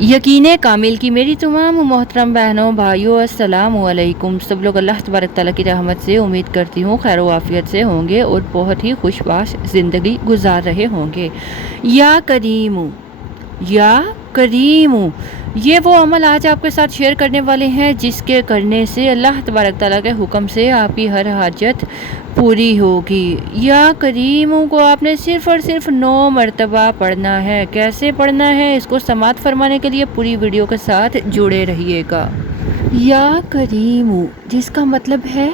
यकीन कामिल की मेरी तमाम मोहतरम बहनों भाइयों अस्सलाम वालेकुम। सब लोग अल्लाह तबारक ताला की रहमत से उम्मीद करती हूँ खैर वाफियत से होंगे और बहुत ही खुशबाश ज़िंदगी गुजार रहे होंगे। या करीमू, या करीमू, ये वो अमल आज आपके साथ शेयर करने वाले हैं जिसके करने से अल्लाह तबारक ताला के हुक्म से आपकी हर हाजत पूरी होगी। या करीमों को आपने सिर्फ़ और सिर्फ 9 मरतबा पढ़ना है। कैसे पढ़ना है इसको समात फरमाने के लिए पूरी वीडियो के साथ जुड़े रहिएगा। या करीमू जिसका मतलब है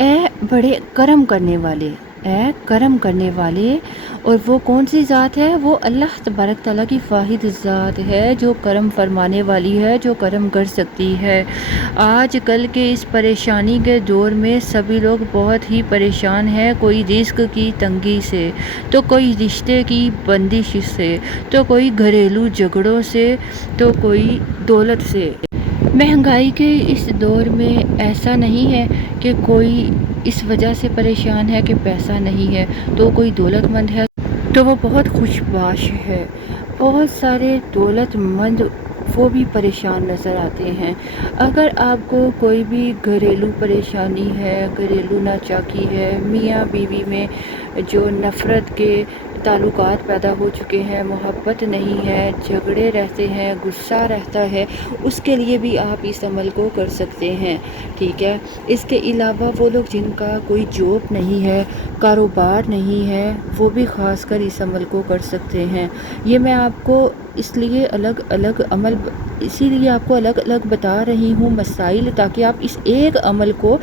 ए बड़े करम करने वाले, ए करम करने वाले। और वो कौन सी ज़ात है? वो अल्लाह तबारक ताला की वाहिद ज़ात है जो करम फरमाने वाली है, जो करम कर सकती है। आज कल के इस परेशानी के दौर में सभी लोग बहुत ही परेशान हैं, कोई रिस्क की तंगी से, तो कोई रिश्ते की बंदिश से, तो कोई घरेलू झगड़ों से, तो कोई दौलत से। महंगाई के इस दौर में ऐसा नहीं है कि कोई इस वजह से परेशान है कि पैसा नहीं है, तो कोई दौलतमंद है तो वो बहुत खुशबाश है। बहुत सारे दौलतमंद वो भी परेशान नज़र आते हैं। अगर आपको कोई भी घरेलू परेशानी है, घरेलू नाचाकी है, मियाँ बीवी में जो नफ़रत के ताल्लुकात पैदा हो चुके हैं, मोहब्बत नहीं है, झगड़े रहते हैं, गुस्सा रहता है, उसके लिए भी आप इस अमल को कर सकते हैं। ठीक है। इसके अलावा वो लोग जिनका कोई जॉब नहीं है, कारोबार नहीं है, वो भी ख़ास कर इस अमल को कर सकते हैं। ये मैं आपको इसलिए अलग अलग अमल इसीलिए आपको अलग अलग बता रही हूँ मसाइल, ताकि आप इस एक अमल को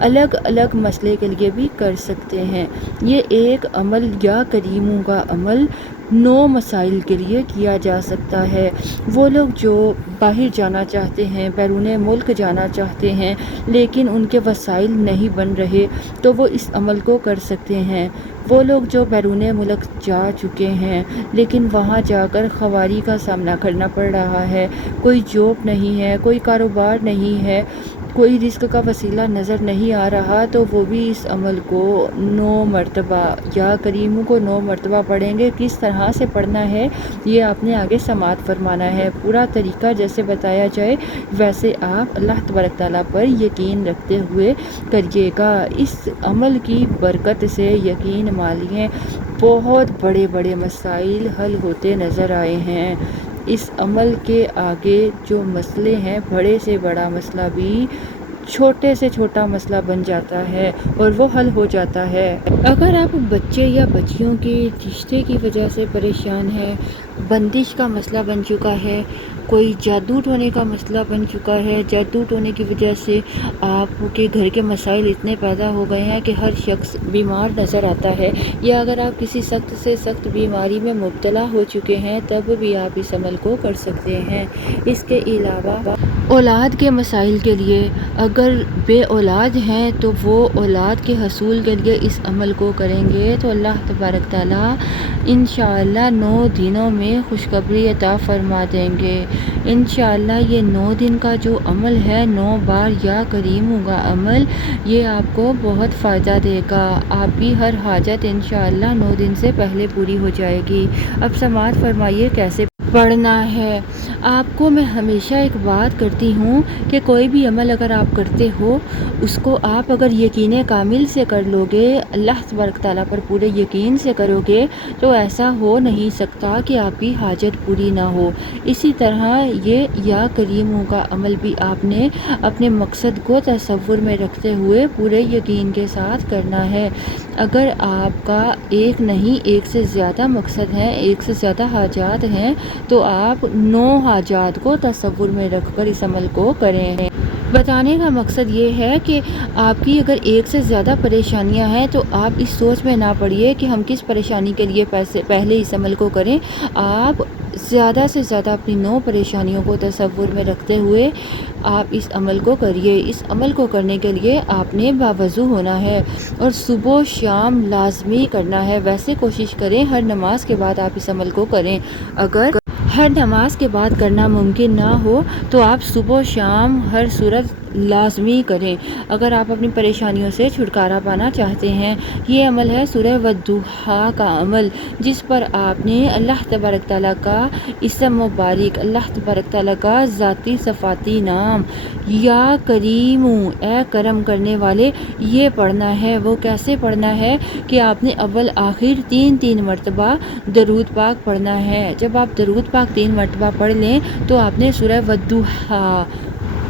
अलग अलग मसले के लिए भी कर सकते हैं। ये एक अमल या करीमों का अमल 9 मसाइल के लिए किया जा सकता है। वो लोग जो बाहर जाना चाहते हैं, बैरून मुल्क जाना चाहते हैं, लेकिन उनके वसाइल नहीं बन रहे, तो वो इस अमल को कर सकते हैं। वो लोग जो बैरून मुल्क जा चुके हैं लेकिन वहाँ जाकर ख़वारी का सामना करना पड़ रहा है, कोई जॉब नहीं है, कोई कारोबार नहीं है, कोई रिस्क का वसीला नज़र नहीं आ रहा, तो वो भी इस अमल को 9 मरतबा या करीमों को 9 मरतबा पढ़ेंगे। किस तरह से पढ़ना है ये आपने आगे समात फरमाना है। पूरा तरीका जैसे बताया जाए वैसे आप अल्लाह तबारक ताला पर यकीन रखते हुए करिएगा। इस अमल की बरकत से यकीन मानिए बहुत बड़े बड़े मसाइल हल होते नज़र आए हैं। इस अमल के आगे जो मसले हैं, बड़े से बड़ा मसला भी छोटे से छोटा मसला बन जाता है और वो हल हो जाता है। अगर आप बच्चे या बच्चियों के रिश्ते की वजह से परेशान हैं, बंदिश का मसला बन चुका है, कोई जादू टोने का मसला बन चुका है, जादू टोने की वजह से आपके घर के मसाइल इतने पैदा हो गए हैं कि हर शख्स बीमार नज़र आता है, या अगर आप किसी सख्त से सख्त बीमारी में मुब्तला हो चुके हैं, तब भी आप इस अमल को कर सकते हैं। इसके अलावा औलाद के मसाइल के लिए, अगर बे औलाद हैं तो वो औलाद के हसूल के लिए इस अमल को करेंगे तो अल्लाह तबारक ताला इंशाअल्लाह 9 दिनों में खुशखबरी अता फरमा देंगे। इंशाअल्लाह ये 9 दिन का जो अमल है, 9 बार या करीम होगा अमल, ये आपको बहुत फ़ायदा देगा। आपकी हर हाजत इंशाअल्लाह 9 दिन से पहले पूरी हो जाएगी। अब समात फरमाइए कैसे पढ़ना है। आपको मैं हमेशा एक बात करती हूँ कि कोई भी अमल अगर आप करते हो, उसको आप अगर यकीन कामिल से कर लोगे, अल्लाह तबारक ताला पर पूरे यकीन से करोगे, तो ऐसा हो नहीं सकता कि आपकी हाजत पूरी ना हो। इसी तरह ये या करीमों का अमल भी आपने अपने मकसद को तसव्वुर में रखते हुए पूरे यकीन के साथ करना है। अगर आपका एक नहीं, एक से ज़्यादा मकसद हैं, एक से ज़्यादा हाजात हैं, तो आप 9 हाजात को तसव्वुर में रखकर इस अमल को करें। बताने का मकसद ये है कि आपकी अगर एक से ज़्यादा परेशानियां हैं तो आप इस सोच में ना पड़िए कि हम किस परेशानी के लिए पहले इस अमल को करें। आप ज़्यादा से ज़्यादा अपनी 9 परेशानियों को तसव्वुर में रखते हुए आप इस अमल को करिए। इस अमल को करने के लिए आपने बावज़ू होना है और सुबह शाम लाजमी करना है। वैसे कोशिश करें हर नमाज के बाद आप इस अमल को करें। अगर हर नमाज के बाद करना मुमकिन ना हो तो आप सुबह शाम हर सूरत लाजमी करें अगर आप अपनी परेशानियों से छुटकारा पाना चाहते हैं। ये अमल है सूरह वद्दुहा का अमल, जिस पर आपने अल्लाह तबारक तआला का इसम मुबारक, अल्लाह तबारक तआला का ज़ाती सफ़ाती नाम या करीमू, ए करम करने वाले, ये पढ़ना है। वो कैसे पढ़ना है कि आपने अव्वल आखिर 3 मरतबा दरूद पाक पढ़ना है। जब आप दरूद पाक 3 मरतबा पढ़ लें तो आपने सूरह वद्दुहा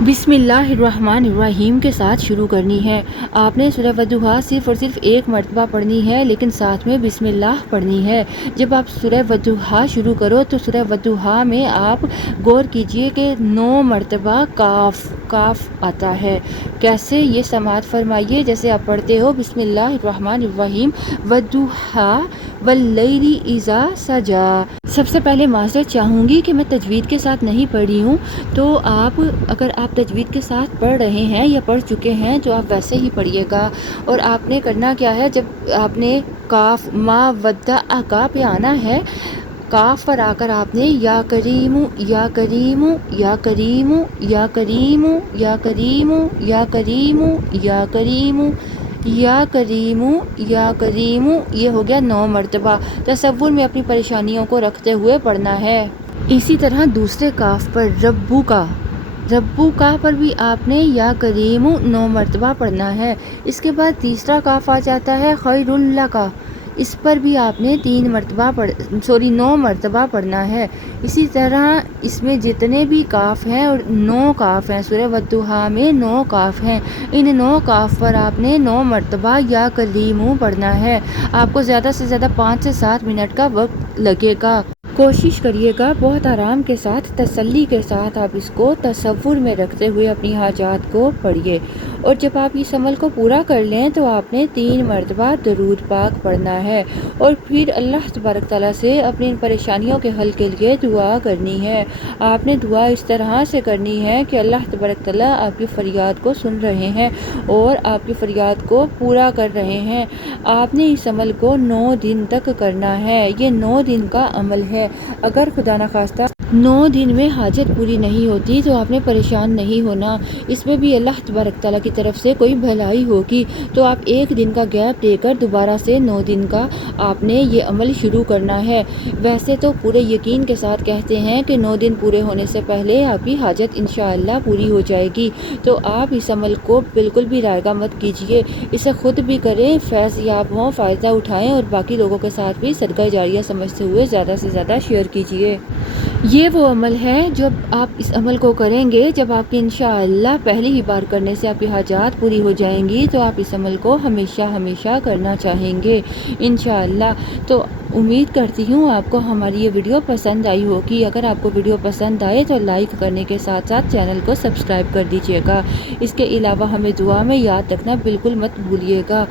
बिस्मिल्लाहिर्रहमानिर्रहीम के साथ शुरू करनी है। आपने सूरह वद्दुहा सिर्फ़ और सिर्फ 1 मरतबा पढ़नी है, लेकिन साथ में बिस्मिल्लाह पढ़नी है। जब आप सूरह वद्दुहा शुरू करो तो सूरह वद्दुहा में आप गौर कीजिए कि 9 मरतबा काफ आता है। कैसे, ये समाअत फरमाइए जैसे आप पढ़ते हो बिस्मिल्लाहिर्रहमानिर्रहीम वद्दुहा वल्लैली इज़ा सजा। सबसे पहले माज़रत चाहूँगी कि मैं तजवीद के साथ नहीं पढ़ी हूँ, तो अगर आप तजवीद के साथ पढ़ रहे हैं या पढ़ चुके हैं तो आप वैसे ही पढ़िएगा। और आपने करना क्या है, जब आपने काफ मा वद्दा का पे आना है, काफ पर आकर आपने या करीमू या करीमू या करीमू या करीमू या करीमू या करीमू या करीमू या करीमू या करीमू, ये हो गया 9 मरतबा। तसव्वुर में अपनी परेशानियों को रखते हुए पढ़ना है। इसी तरह दूसरे काफ पर रब्बू का पर भी आपने या करीमू 9 मरतबा पढ़ना है। इसके बाद तीसरा काफ आ जाता है खैरुल्ला का, इस पर भी आपने 9 मरतबा पढ़ना है। इसी तरह इसमें जितने भी काफ हैं और 9 काफ हैं, सूरह वद्दुहा में 9 काफ हैं, इन 9 काफ पर आपने 9 मरतबा या कलीमू पढ़ना है। आपको ज़्यादा से ज़्यादा 5 से 7 मिनट का वक्त लगेगा। कोशिश करिएगा बहुत आराम के साथ, तसल्ली के साथ आप इसको तसव्वुर में रखते हुए अपनी हाजात को पढ़िए। और जब आप इस अमल को पूरा कर लें तो आपने 3 मरतबा दरूद पाक पढ़ना है और फिर अल्लाह तबारक तआला से अपनी इन परेशानियों के हल के लिए दुआ करनी है। आपने दुआ इस तरह से करनी है कि अल्लाह तबारक तआला आपकी फ़रियाद को सुन रहे हैं और आपकी फ़रियाद को पूरा कर रहे हैं। आपने इस अमल को 9 दिन तक करना है। ये 9 दिन का अमल है। अगर खुदा न खास्ता 9 दिन में हाजत पूरी नहीं होती तो आपने परेशान नहीं होना। इसमें भी अल्लाह तबारक तआला की तरफ से कोई भलाई होगी, तो आप 1 दिन का गैप देकर दोबारा से 9 दिन का आपने ये अमल शुरू करना है। वैसे तो पूरे यकीन के साथ कहते हैं कि 9 दिन पूरे होने से पहले आपकी हाजत इंशाअल्लाह पूरी हो जाएगी। तो आप इस अमल को बिल्कुल भी रायगा मत कीजिए, इसे खुद भी करें, फैज़ याब हों, फ़ायदा उठाएँ और बाकी लोगों के साथ भी सदका जारिया समझते हुए ज़्यादा से ज़्यादा शेयर कीजिए। ये वो अमल है जब आप इस अमल को करेंगे, जब आपकी इंशाअल्लाह पहली ही बार करने से आपकी हाजात पूरी हो जाएंगी, तो आप इस अमल को हमेशा हमेशा करना चाहेंगे इंशाअल्लाह। तो उम्मीद करती हूँ आपको हमारी ये वीडियो पसंद आई होगी। अगर आपको वीडियो पसंद आए तो लाइक करने के साथ साथ चैनल को सब्सक्राइब कर दीजिएगा। इसके अलावा हमें दुआ में याद रखना बिल्कुल मत भूलिएगा।